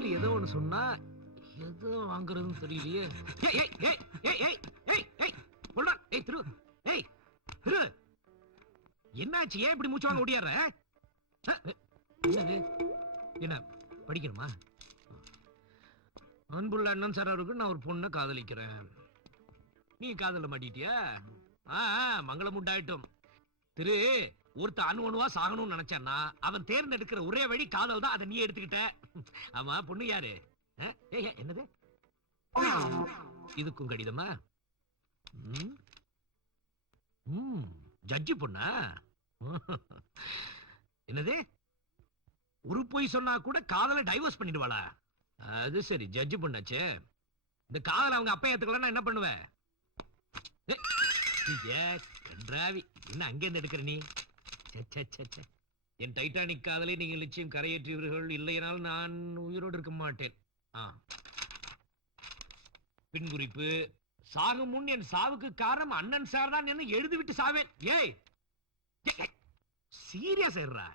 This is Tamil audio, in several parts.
மைண்ட்ல ஏதோ ஒண்ணு சொன்னா ஏதோ வாங்குறதுன்னு தெரியலையே. ஏய் ஏய் ஏய் ஏய் ஏய் ஏய் ஏய் hold on. ஏய் திரு ஏய் திரு என்னாச்சு? ஏன் இப்படி மூச்சு வாங்க ஓடியார? என்னது? என்ன படிக்கணுமா? அன்புள்ள அண்ணன் சார் அவருக்கு நான் ஒரு பொண்ணை காதலிக்கிறேன். நீ காதல மாட்டிட்டியா? மங்களம் உண்டாயிட்டும். திரு ஒருத்த அணுவா சாகணும்னு நினைச்சான்னா அவன் தேர்ந்தெடுக்கிற ஒரே வழி காதல் தான். அதை நீ எடுத்துக்கிட்ட. ஆமா, பொண்ணு யாரு? என்னது? இதுக்கும் கடிதமா? ஜட்ஜி பொண்ணா? என்னது? ஒரு பொய் சொன்னா கூட காதலை டைவர்ஸ் பண்ணிடுவாளா? அது சரி, ஜட்ஜி பொண்ணாச்சே. இந்த காதல் அவங்க அப்பா ஏத்துக்கலாம் என்ன பண்ணுவ? கன்றாவி, என்ன அங்கே இருந்து எடுக்கிற நீ? என் டைட்டானிக் காதலை நீங்கள் நிச்சயம் கரையேற்றியவர்கள், இல்லையனால் நான் உயிரோடு இருக்க மாட்டேன். பின் குறிப்பு: சாகும் முன் என் சாவுக்கு காரணம் அண்ணன் சார் தான் என்று எழுதிவிட்டு சாவேன். ஏய் சீரியஸ் ஆயிடுறா.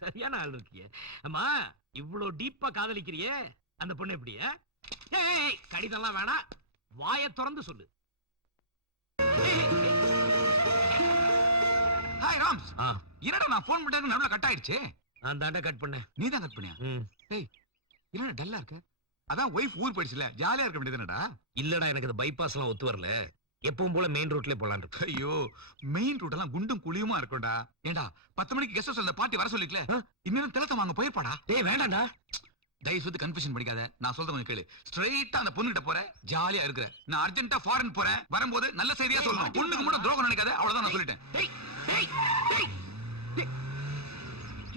சரியான ஆள் இருக்கிய. அம்மா, இவ்வளவு டீப்பா காதலிக்கிறியே, அந்த பொண்ணு எப்படியா? ஏய் கடிதம்லாம் வேணாம், வாயை திறந்து சொல்லு. Hi rams. என்னடா நான் ஃபோன் பண்ணிட்டேன், நடுவுல கட் ஆயிடுச்சு. நான் தாண்டா கட் பண்ணேன். நீ தான் கட் பண்ணியா? ஏய் என்னடா டல்லா இருக்க? அதான் ஒய்ஃப் ஊர் போயிடுச்சுல, ஜாலியா இருக்க வேண்டியதுனடா. இல்லடா, எனக்கு இந்த பைபாஸ் எல்லாம் ஒத்து வரல. எப்பவும் போல மெயின் ரோட்ல போலாம் இருக்கு. ஐயோ, மெயின் ரோட் எல்லாம் குண்டும் குழியுமா இருக்கும்டா. ஏண்டா 10 மணிக்கு கெஸ்ட் ஹவுஸ்ல பார்ட்டி வர சொல்லிக்கல, இன்னும் திலத்த வாங்க போயிருப்பாடா. ஏய் வேண்டாம்டா, தயவு செய்து கன்ஃபியூஷன் பண்ணிக்காத. நான் சொல்றத கொஞ்சம் கேளு. ஸ்ட்ரைட்டா அந்த பொண்ணுகிட்ட போற, ஜாலியா இருக்கிற. நான் அர்ஜென்ட்டா ஃபாரின் போறேன், வரும்போது நல்ல செய்தியா சொல்லணும். பொண்ணுக்கு மட்டும் துரோகம் நினைக்காத, அவ்வளவுதான் நான் சொல்லிட்டேன்.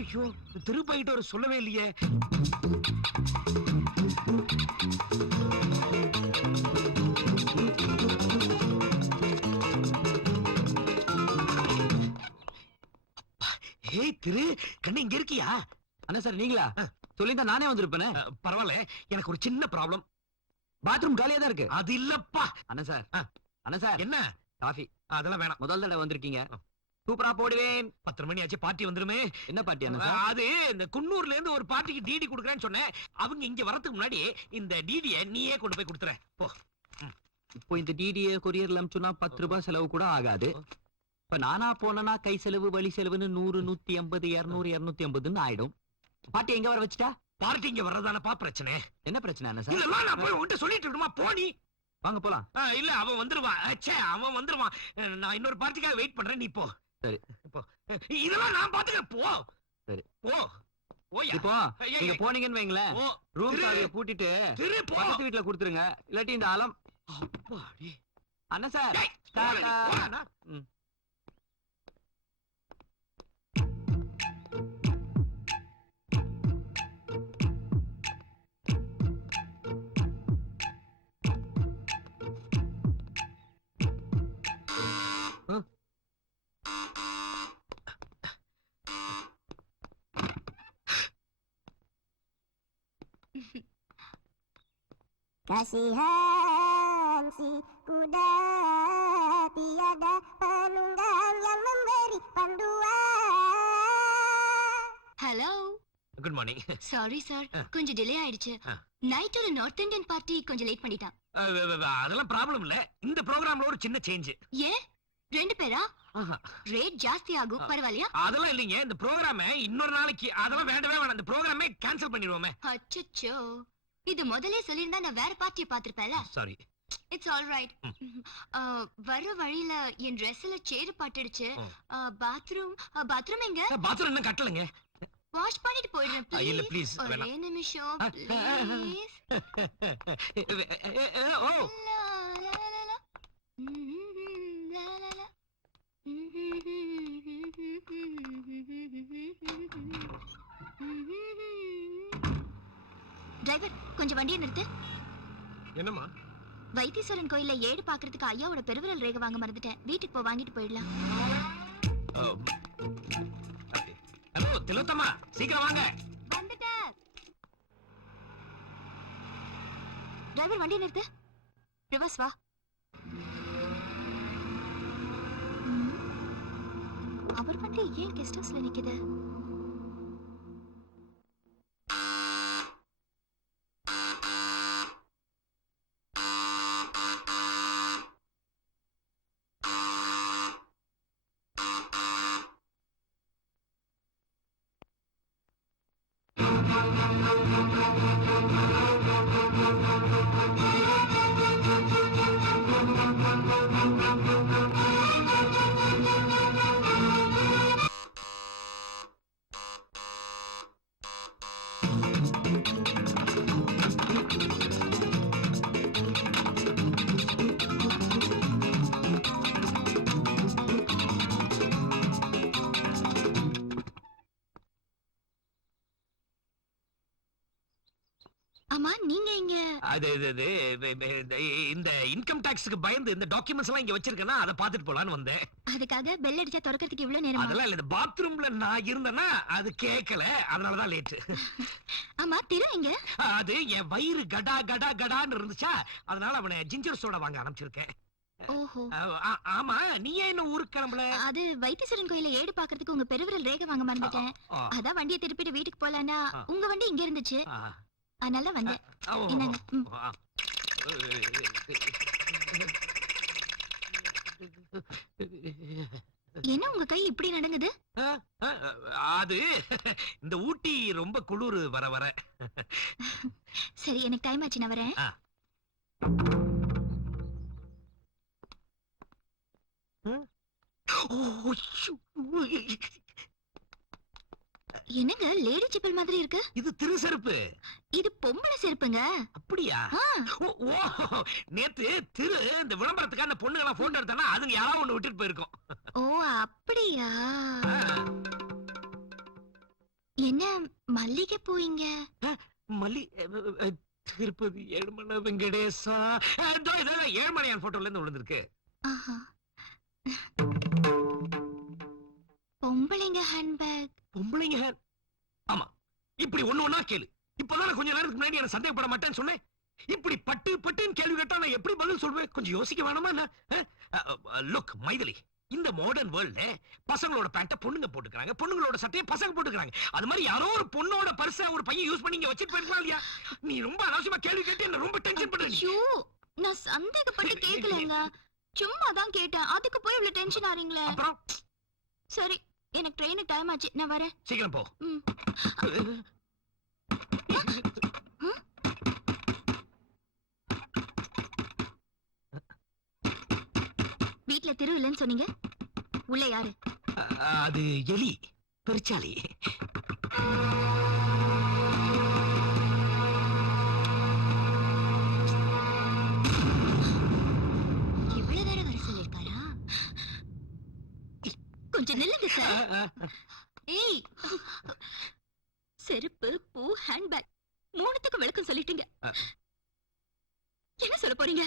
ஐயோ, திருப்பாயிட்டு ஒரு சொல்லவே இல்லையே. ஏய் திரு, கண்ணு இங்க இருக்கியா? அண்ணா சார் நீங்களா? சொல்லிருந்தா நானே வந்திருப்பேனே. பரவாயில்ல, எனக்கு ஒரு சின்ன ப்ராப்ளம். பாத்ரூம் காலியா தான் இருக்கு. அது இல்லப்பா. அண்ணா சார், அண்ணா சார், என்ன? காஃபி. அதெல்லாம் வேணாம். முதல் தடவை வந்திருக்கீங்க, சூப்பரா போடுவேன். 10 மணி ஆச்சு, பார்ட்டி வந்துருமே. என்ன பார்ட்டி அண்ணா சார்? அது இந்த குன்னூர்ல இருந்து ஒரு பார்ட்டிக்கு டிடி குடுக்கறேன்னு சொன்னேன். அவங்க இங்க வரதுக்கு முன்னாடி இந்த டிடியை நீயே கொண்டு போய் கொடுத்துற போ. இப்போ இந்த டிடியை கொரியர்ல அனுப்பிச்சுனா 10 ரூபாய் செலவு கூட ஆகாது. இப்ப நானா போனா கை செலவு வழி செலவுன்னு 100, 150, 200, 250 ஆயிடும். பார்ட்டி எங்க வர வச்சுட்டா? பார்ட்டி இங்க வர்றதானப்பா பிரச்சனை. என்ன பிரச்சனை அண்ணா சார்? இல்ல நான் போய் உன்கிட்ட சொல்லிட்டு இருக்கணுமா? போனி வாங்க போலாம். இல்ல அவன் வந்துருவான். அவன் வந்துருவான். நான் இன்னொரு பார்ட்டிக்காக வெயிட் பண்றேன், நீ போ. சரி இப்போ இதெல்லாம் நான் பாத்துக்கிறேன், போ. சரி போ. இப்போ நீங்க போனீங்கன்னு வைங்களேன், ரூம் சாவியை பூட்டிட்டு பக்கத்து வீட்டுல கொடுத்துருங்க. இல்லாட்டி இந்த அலம். அண்ணா sir Kasihan si kuda tiada penunggang yang memberi panduan. Hello, good morning. Sorry sir, கொஞ்சம் டிலே ஆயிடுச்சு. நைட் ஒரு நார்த் இந்தியன் பார்ட்டி கொஞ்சம் லேட் பண்ணிட்டான். அதெல்லாம் ப்ராப்ளம் இல்ல. இந்த ப்ரோகிராம்ல ஒரு சின்ன சேஞ்ச். ஏன் 2 பேரா? ரேட் ஜாஸ்தி ஆகும், பரவாயில்லையா? அதெல்லாம் இல்லைங்க, இந்த ப்ரோகிராம் இன்னொரு நாளைக்கு. அதெல்லாம் வேண்டவே வேணாம், இந்த ப்ரோகிராமே கேன்சல் பண்ணிடுவோமே. அச்சச்சோ, இது முதல்ல சொல்லிருந்தா நான் வேற பார்ட்டியை பாத்திருப்பேன்ல. சாரி. It's all right. வர வழியில என் ட்ரெஸ்ல சேறு பட்டுடுச்சு. பாத்ரூம் எங்க? பாத்ரூம் என்ன கட்டலங்க, வாஷ் பண்ணிட்டு போயிடுறேன். இல்ல ப்ளீஸ் ஒரே நிமிஷம் ப்ளீஸ். ஓ டிரைவர், கொஞ்சம் வண்டியை நிறுத்து. என்னம்மா? வைத்தீஸ்வரன் கோயில்ல ஏடு பாக்குறதுக்கு ஐயாவோட பெருவிரல் ரேகை வாங்க மறந்துட்டேன். வீட்டுக்கு போ, வாங்கிட்டு போயிடலாம். ஹலோ திலோத்தமா, சீக்கிரம் வாங்க. வந்துட்டேன். டிரைவர், வண்டியை நிறுத்து. ரிவர்ஸ் வா. அவர் வண்டி ஏன் கெஸ்ட் ஹவுஸ்ல நிக்குது? ஆமா நீங்க இங்க அது இந்த இன்கம் டாக்ஸ்க்கு பயந்து இந்த டாக்குமெண்ட்ஸ் எல்லாம் இங்க வச்சிருக்கேன்னா அதை பாத்துட்டு போலான்னு வந்தேன். அதுக்காக பெல் அடிச்சா திறக்கிறதுக்கு இவ்வளவு நேரமா? அதெல்லாம் இல்ல, பாத்ரூம்ல நான் இருந்தேன்னா அது கேட்கல, அதனாலதான் லேட். ஆமா திரு எங்க? அது என் வயிறு கடா கடா கடான்னு இருந்துச்சா, அதனால அவனை ஜிஞ்சர் சோடா வாங்க அனுப்பிச்சிருக்கேன். ஓஹோ. ஆமா, நீ ஏன் என்ன ஊருக்கு கிளம்பல? அது வைத்தீஸ்வரன் கோயில ஏடு பாக்குறதுக்கு உங்க பெருவிரல் ரேகை வாங்க மறந்துட்டேன். அதான் வண்டியை திருப்பிட்டு வீட்டுக்கு போலான்னா உங்க வண்டி இங்க இருந்துச்சு, அதனால வந்தேன். என்னங்க? என்ன உங்க கை இப்படி நடங்குது? அது இந்த ஊட்டி ரொம்ப குளிர் வர வர. சரி எனக்கு டைம் ஆச்சு, நான் வரேன். என்னங்க லேடி செப்பல் மாதிரி இருக்கு? இது திரு செருப்பு. இது பொம்பளை செருப்புங்க. அப்படியா? நேத்து திரு இந்த விளம்பரத்துக்கு அந்த பொண்ணுங்கள போட்டோ எடுத்தானா, அதுங்க யாராவது ஒண்ணு விட்டுட்டு போயிருக்கோம். ஓ அப்படியா? என்ன மல்லிகை பூயிங்க? மல்லி திருப்பதி ஏழுமலை வெங்கடேசா, ஏழுமலையான் போட்டோல இருந்து விழுந்திருக்கு. பொம்பளைங்க ஹேண்ட்பேக். பொம்பளைங்க ஆமா, இப்படி ஒண்ணு ஒண்ணா கேளு. இப்பதான கொஞ்ச நேரத்துக்கு முன்னாடி எனக்கு சந்தேகப்பட மாட்டேன்னு சொன்னேன். இப்படி பட்டு பட்டுன்னு கேள்வி கேட்டா நான் எப்படி பதில் சொல்வேன்? கொஞ்சம் யோசிக்க வேணாமா? லுக் மைதிலி, இந்த மாடர்ன் வேர்ல்ட்ல பசங்களோட பேண்ட பொண்ணுங்க போட்டுக்கிறாங்க, பொண்ணுங்களோட சட்டையை பசங்க போட்டுக்கிறாங்க. அது மாதிரி யாரோ ஒரு பொண்ணோட பர்ஸ ஒரு பையன் யூஸ் பண்ணி இங்க வச்சிட்டு போயிருக்கலாம் இல்லையா? நீ ரொம்ப அனாவசியமா கேள்வி கேட்டு என்ன ரொம்ப டென்ஷன் பண்ற. ஐயோ, நான் சந்தேகப்பட்டு கேக்கலங்க, சும்மா தான் கேட்டேன். அதுக்கு போய் இவ்வளவு டென்ஷன் ஆறீங்களே. அப்புறம் சரி, எனக்கு ட்ரெயினுக்கு டைம் ஆச்சு, நான் வரேன். சீக்கிரம் போ. வீட்ல திரு இல்லைன்னு சொன்னீங்க, உள்ள யாரு? அது எலி, பெருச்சாலி. இவ்வளவு நேரம் வர சொல்லிருக்காரா? கொஞ்சம் நில்லுங்க சார். ஏய், செருப்பு, பூ, ஹேண்ட்பேக் மூணுத்துக்கும் விளக்கம் சொல்லிட்டீங்க. என்ன சொல்ல போறீங்க?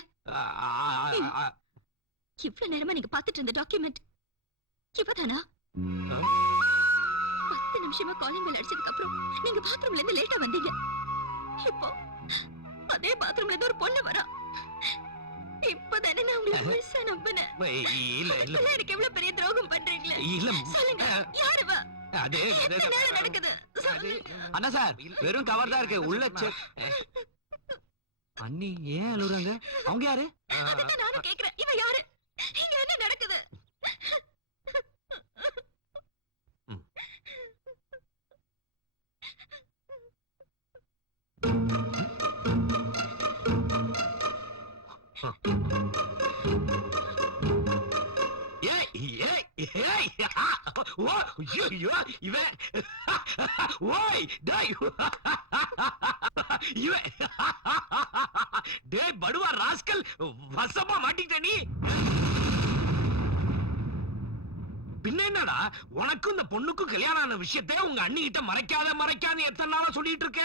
இவ்வளவு நேரமா நீங்க பாத்துட்டு இருந்த டாக்குமெண்ட் இவதானா? 10 நிமிஷமா காலிங் பெல் அடிச்சதுக்கு அப்புறம் நீங்க பாத்ரூம்ல இருந்து லேட்டா வந்தீங்க. இப்போ அதே பாத்ரூம்ல இருந்து ஒரு பொண்ணு வரா. இப்பதானே நான் உங்களை முழுசா நம்பினேன். எனக்கு எவ்வளவு பெரிய துரோகம் பண்றீங்களே. சொல்லுங்க, யாரு வா? அது நடக்குது. அண்ணா சார், வெறும் கவர் தான் இருக்கு, உள்ள அண்ணி ஏன் அழுறாங்க? அவங்க யாரு? அதுதான் நானும் கேக்குறேன். இவ யாரு? இங்க என்ன நடக்குது? படுவா ராஸ்கல், வசமா மாட்டிக்கிட்ட நீ. பின்ன என்னடா, உனக்கும் இந்த பொண்ணுக்கும் கல்யாணம் ஆன விஷயத்தை உங்க அண்ணி கிட்ட மறைக்காத எத்தனை நாளா சொல்லிட்டு இருக்க.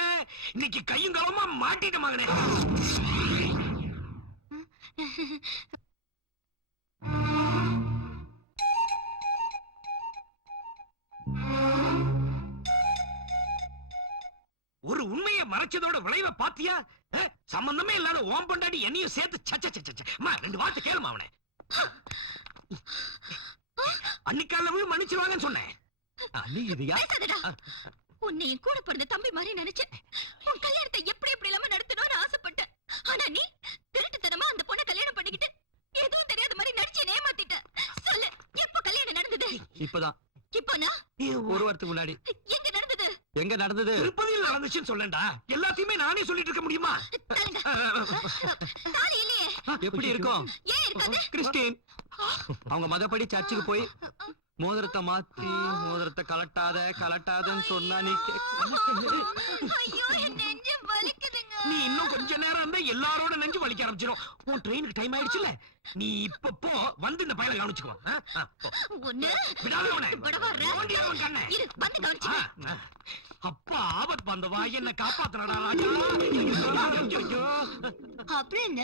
இன்னைக்கு கையும் களமா மாட்டிட்ட மகனே. ஒரு உண்மையை மறைச்சதோட விளைவை பாத்தியா? சம்பந்தமே இல்லாத ஓம் பொண்டாட்டி என்னையும் சேர்த்து ரெண்டு வார்த்தை கேளுமா அவனை. அன்னிக்காலவே மன்னிச்சிருவாங்கன்னு சொன்னேன். உன்னை என் கூட பிறந்த தம்பி மாதிரி நினைச்சேன். உன் கல்யாணத்தை எப்படி எப்படி இல்லாம நடத்தணும்னு ஆசைப்பட்டேன். ஆனா நீ திருட்டுத்தனமா அந்த பொண்ணை கல்யாணம் பண்ணிக்கிட்டு எதுவும் தெரியாத மாதிரி நடிச்சு ஏமாத்திட்ட. சொல்லு, எப்ப கல்யாணம் நடந்தது? இப்பதான். இப்போனா? ஒரு வாரத்துக்கு முன்னாடி. எங்க நடந்தது? திருப்பதியில் நடந்துச்சுன்னு சொல்லண்டா. எல்லாத்தையுமே நானே சொல்லிட்டு இருக்க முடியுமா? தாலி இல்லையே. எப்படி இருக்கும்? ஏன் இருக்காது? கிறிஸ்டின் அவங்க மதப்படி சர்ச்சுக்கு போய் மோதிரத்தை மாத்தி மோதிரத்தை கலட்டாதன்னு சொன்னா நீ ஐயோ, என் நெஞ்சு வலிக்குதுங்க. நீ இன்னும் கொஞ்ச நேரம் இருந்தா எல்லாரோட நெஞ்சு வலிக்க ஆரம்பிச்சிடும். உன் ட்ரெயினுக்கு டைம் ஆயிடுச்சுல, நீ இப்ப போ வந்து இந்த பையல கவனிச்சுக்கோ போ. ஒண்ணு விடாத அவனை. கூட வர்ற. ஓடிடு அவன் கண்ணை. இரு வந்து கவனிச்சு அப்பா ஆபத் வந்தவா என்ன காப்பாத்துறடா ராஜா. ஐயோ. அப்புறம் என்ன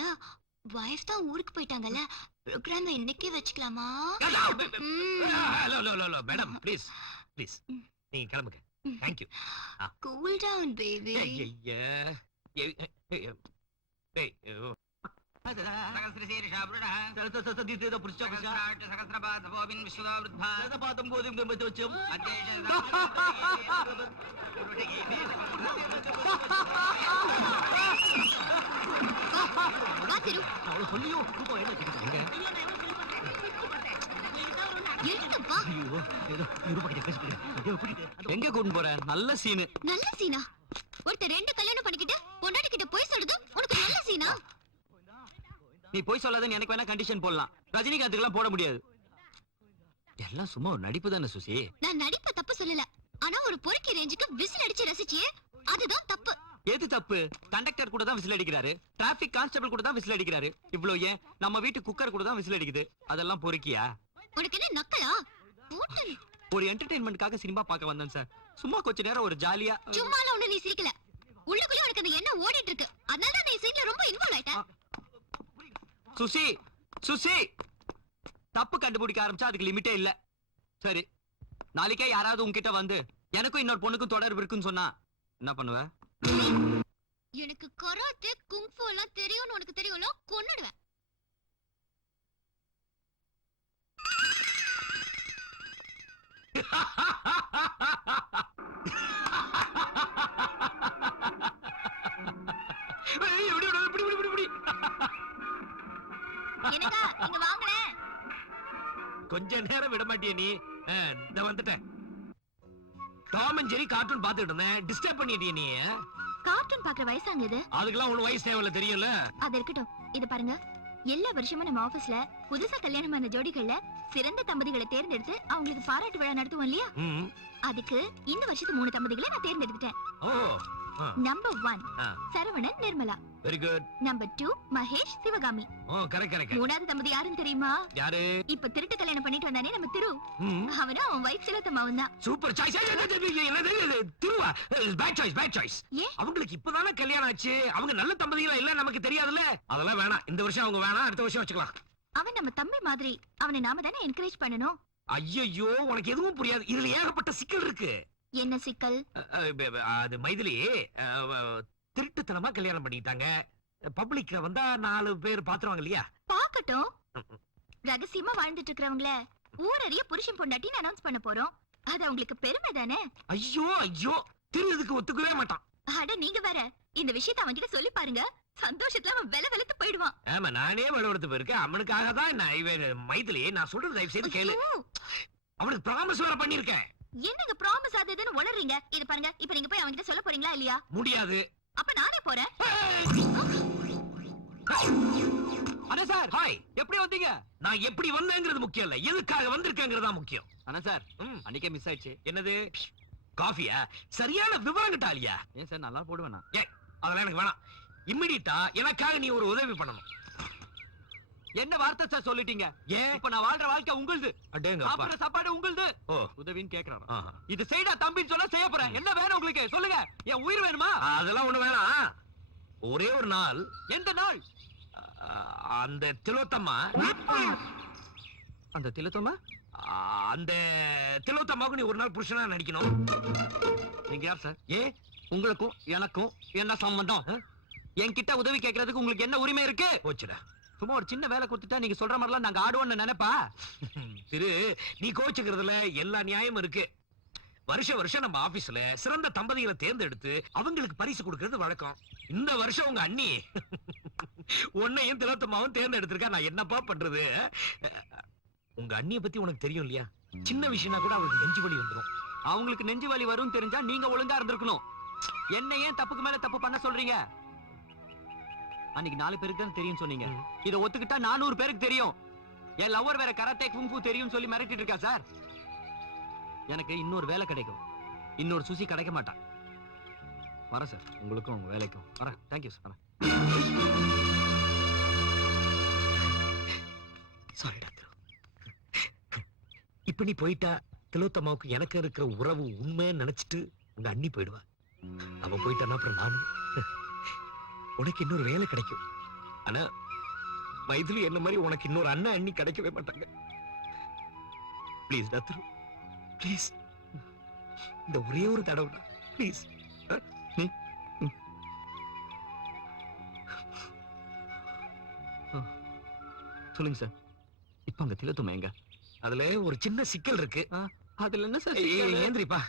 வைஃப் தான் ஊருக்கு போயிட்டாங்கல்ல ப்ரோக்ராம் இன்னைக்கே வச்சுக்கலாமா ஹலோ மேடம் ப்ளீஸ் ப்ளீஸ் நீங்க கிளம்புங்க. Thank you. Cool down baby ஐயா வா திரு அவளை சொல்லியும் எழுதுப்பா எங்க கூட்டு போற? நல்ல சீனு. நல்ல சீனா ஒருத்தர் 2 கல்யாணம் பண்ணிக்கிட்டு பொண்டாட்டி கிட்ட போய் சொல்றது உனக்கு நல்ல சீனா நீ போய் சொல்லாதன்னு எனக்கு வேணா கண்டிஷன் போடலாம். ரஜினிகாந்துக்கெல்லாம் போட முடியாது. எல்லாம் சும்மா ஒரு நடிப்பு தானே சுசி. நான் நடிப்ப தப்பு சொல்லல ஆனா ஒரு பொறுக்கி ரேஞ்சுக்கு விசில் அடிச்சு ரசிச்சியே அதுதான் தப்பு. எது தப்பு? கண்டக்டர் கூட தான் விசில் அடிக்கிறாரு, டிராபிக் கான்ஸ்டபிள் கூட தான் விசில் அடிக்கிறாரு. இவ்ளோ ஏன் நம்ம வீட்டு குக்கர் கூட தான் விசில் அடிக்குது. அதெல்லாம் பொறுக்கியா? உனக்கு என்ன நக்கலா? போட்டு ஒரு என்டர்டெயின்மெண்ட்காக சினிமா பார்க்க வந்தேன் சார். சும்மா கொஞ்ச நேரம் ஒரு ஜாலியா. சும்மால ஒண்ணு நீ சிரிக்கல உள்ளுக்குள்ள உனக்கு அந்த எண்ணம் ஓடிட்டு இருக்கு அதனால தான் நீ சீன்ல ரொம்ப இன்வால்வ் ஆயிட்ட. சுசி சுசி தப்பு கண்டுபிடிக்க ஆரம்பிச்சா அதுக்கு லிமிட்டே இல்ல. சரி நாளைக்கே யாராவது உன்கிட்ட வந்து எனக்கும் இன்னொரு பொண்ணுக்கும் தொடர்பு இருக்குன்னு சொன்னா என்ன பண்ணுவ? எனக்கு கராத்தே குங்ஃபூ எல்லாம் தெரியும்னு உனக்கு தெரியும்ல கொன்னுடுவேன். எனக்கா இங்க வாங்களே. கொஞ்ச நேரம் விட மாட்டிய நீ. இந்த வந்துட்டேன். டாம் அண்ட் ஜெரி கார்ட்டூன் பாத்துட்டு இருந்தேன். டிஸ்டர்ப் பண்ணிட்டிய நீ. கார்ட்டூன் பாக்குற வயசாங்க இது. அதுக்கெல்லாம் ஒண்ணு வயசு தேவையில்ல தெரியும்ல. அது இருக்கட்டும் இது பாருங்க எல்லா வருஷமும் நம்ம ஆபீஸ்ல புதுசா கல்யாணமான ஜோடிகள்ல சிறந்த தம்பதிகளை தேர்ந்தெடுத்து அவங்களுக்கு பாராட்டு விழா நடத்துவோம் இல்லையா? அதுக்கு இந்த வருஷத்து 3 தம்பதிகளை நான் தேர்ந்தெடுத்துட்டேன். ஓ number 1 Saravanan Nirmala. Very good. Number 2 Mahesh Sivakami. ஓ கரெக்ட் கரெக்ட். மூணாவது தம்பதி யாருன்னு தெரியுமா? யாரு? இப்ப திருட்டு கல்யாணம் பண்ணிட்டு வந்தானே நம்ம திரு. அவனும் அவன் வைஃப் சிலத்தம்மாவும் தான். Super choice. என்னது திருவா? Bad choice bad choice. அவங்களுக்கு இப்பதானே கல்யாணம் ஆச்சு. அவங்க நல்ல தம்பதிகளா இல்ல நமக்கு தெரியாதுல்ல. அதெல்லாம் வேணாம். இந்த வருஷம் அவங்க வேணாம். அடுத்த வருஷம் வச்சுக்கலாம். அவன் நம்ம தம்பி மாதிரி. அவனை நாம தானே என்கரேஜ் பண்ணணும். ஐயோ உனக்கு எதுவும் புரியாது. இதுல ஏகப்பட்ட சிக்கல் இருக்கு. என்ன சிக்கல்? அது மைதிலி திருட்டுத்தனமா கல்யாணம் பண்ணிட்டாங்க. பப்ளிக்ல வந்தா 4 பேர் பாத்துருவாங்க இல்லையா? பாக்கட்டும். ரகசியமா வாழ்ந்துட்டு இருக்கறவங்கள ஊரறிய புருஷன் பொண்டாட்டின்னு அனௌன்ஸ் பண்ண போறோம். அது அவங்களுக்கு பெருமை தானே. ஐயோ ஐயோ திரு இதுக்கு ஒத்துக்கவே மாட்டான். அட நீங்க வேற இந்த விஷயத்தை அவன்கிட்ட சொல்லி பாருங்க. சந்தோஷத்துல அவன் வெளவெளத்து போயிடுவான். ஆமா நானே வெளவெளத்து போயிருக்கேன். அவனுக்காக தான் மைதிலி நான் சொல்றது தயவு செய்து கேளு. அவனுக்கு ப்ராமிஸ் வேற பண்ணிருக்கேன். என்னங்க ப்ராமிஸ் ஆதுன்னு உளறீங்க? இது பாருங்க இப்ப நீங்க போய் அவன்கிட்ட சொல்ல போறீங்களா இல்லையா? முடியாது. அப்ப நானே போறேன். அண்ணா சார் ஹாய். எப்படி வந்தீங்க? நான் எப்படி வந்தேங்கிறது முக்கியம் இல்ல, எதுக்காக வந்திருக்கேங்கிறது தான் முக்கியம். அண்ணா சார் அன்னைக்கே மிஸ் ஆயிடுச்சு. என்னது? காஃபியா? சரியான விவரம் கிட்டாலியா? ஏன் சார் நல்லா போடுவேனா? அதெல்லாம் எனக்கு வேணாம். இம்மிடியட்டா எனக்காக நீ ஒரு உதவி பண்ணணும். என்ன வார்த்தை சார் சொல்லிட்டீங்க? ஏன்? இப்ப நான் வாழ்ற வாழ்க்கை உங்களுது. அடேங்கப்பா. சாப்பிடுற சாப்பாடு உங்களுது. ஓ உதவின்னு கேக்குறான். ஆஹா. இது செய்டா தம்பின்னு சொன்னா செய்ய போறேன். என்ன வேணும் உங்களுக்கு சொல்லுங்க. என் உயிர் வேணுமா? அதெல்லாம் ஒண்ணு வேணாம். ஒரே ஒரு நாள். எந்த நாள்? அந்த திலோத்தம்மா. அந்த திலோத்தம்மா? அந்த திலோத்தம்மாவுக்கு நீ ஒரு நாள் புருஷனா நடிக்கணும். நீங்க யார் சார்? ஏ உங்களுக்கும் எனக்கும் என்ன சம்பந்தம்? என்கிட்ட உதவி கேட்கறதுக்கு உங்களுக்கு என்ன உரிமை இருக்கு? போச்சுடா. சும்மா ஒரு சின்ன வேலை கொடுத்துட்டா நீங்க சொல்ற மாதிரிலாம் நாங்க ஆடுவோம்னு நினைப்பா? திரு நீ கோச்சுக்கிறதுல எல்லா நியாயமும் இருக்கு. வருஷம் நம்ம ஆபீஸ்ல சிறந்த தம்பதிகளை தேர்ந்தெடுத்து அவங்களுக்கு பரிசு கொடுக்கிறது வழக்கம். இந்த வருஷம் உங்க அண்ணி உன்னையும் திலோத்தமாவும் தேர்ந்தெடுத்திருக்கா. நான் என்னப்பா பண்றது? உங்க அண்ணிய பத்தி உனக்கு தெரியும் இல்லையா? சின்ன விஷயம்னா கூட அவங்களுக்கு நெஞ்சு வலி வந்துடும். அவங்களுக்கு நெஞ்சு வலி வரும் தெரிஞ்சா நீங்க ஒழுங்கா இருந்திருக்கணும். என்ன ஏன் தப்புக்கு மேல தப்பு பண்ண சொல்றீங்க? அன்னைக்கு 4 பேருக்கு தான் தெரியும் சொன்னீங்க. இத ஒத்துக்கிட்டா 400 பேருக்கு தெரியும். என் லவர் வேற கராத்தே குங்ஃபூ தெரியும் சொல்லி மிரட்டிட்டு இருக்கா சார். எனக்கு இன்னொரு வேலை கிடைக்கும். இன்னொரு சுசி கிடைக்க மாட்டான். வரேன் சார். உங்களுக்கும் உங்க வேலைக்கும் வரேன். Thank you sir. Sorry doctor. இப்ப நீ போயிட்டா திலோத்தமாவுக்கு எனக்கு இருக்கிற உறவு உண்மைன்னு நினைச்சிட்டு உங்க அண்ணி போயிடுவா. அவன் போயிட்டான்னா அப்புறம் நானும். உனக்கு இன்னொரு வேலை கிடைக்கும். ஆனா மைதிலி என்ன மாதிரி உனக்கு இன்னொரு அண்ணன் அண்ணி கிடைக்கவே மாட்டாங்க. ப்ளீஸ் டாக்டர், ப்ளீஸ், இந்த ஒரே ஒரு தடவை ப்ளீஸ். சொல்லுங்க சார். இப்ப அங்க திலோத்தமா எங்க? அதுல ஒரு சின்ன சிக்கல் இருக்கு. அதுல என்ன சார்? ஏந்திரிப்பா,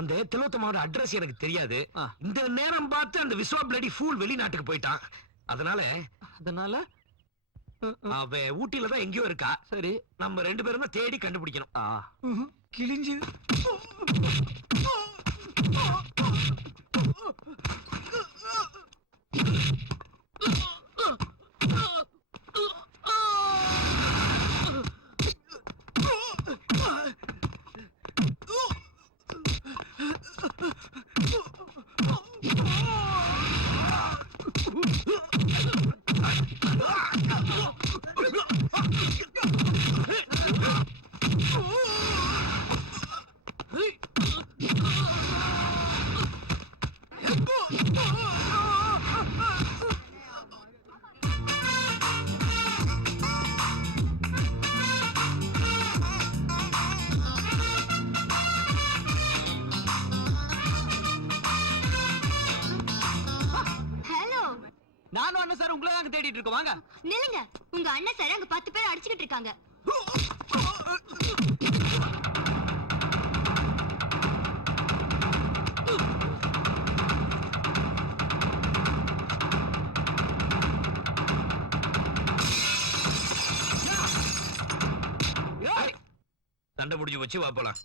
அந்த திலோத்தமாவோட அட்ரஸ் எனக்கு தெரியாது. ஆ. இந்த நேரம் பார்த்து அந்த விஸ்வா பிளடி ஃபூல் வெளிநாட்டுக்கு போயிட்டான். அதனால அவ ஊட்டில தான் எங்கேயோ இருக்கா. சரி, நம்ம 2 பேரும் தான் தேடி கண்டுபிடிக்கணும். கிழிஞ்சு ஹலோ, நானும் அண்ணன் சார் உங்களை தான் தேடிட்டு இருக்கோம். வாங்க. நில்லுங்க. உங்க அண்ணன் சார் அங்க 10 பேர் அடிச்சுக்கிட்டு இருக்காங்க. சண்டை முடிஞ்சு வச்சு வா போலாம்.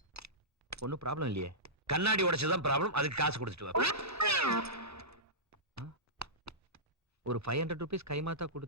ஒன்னும் ப்ராப்ளம் இல்லையே. கண்ணாடி உடைச்சதுதான் ப்ராப்ளம். அதுக்கு காசு கொடுத்துட்டு வா. ஒரு 500 rupees கைமாத்தா கொடு.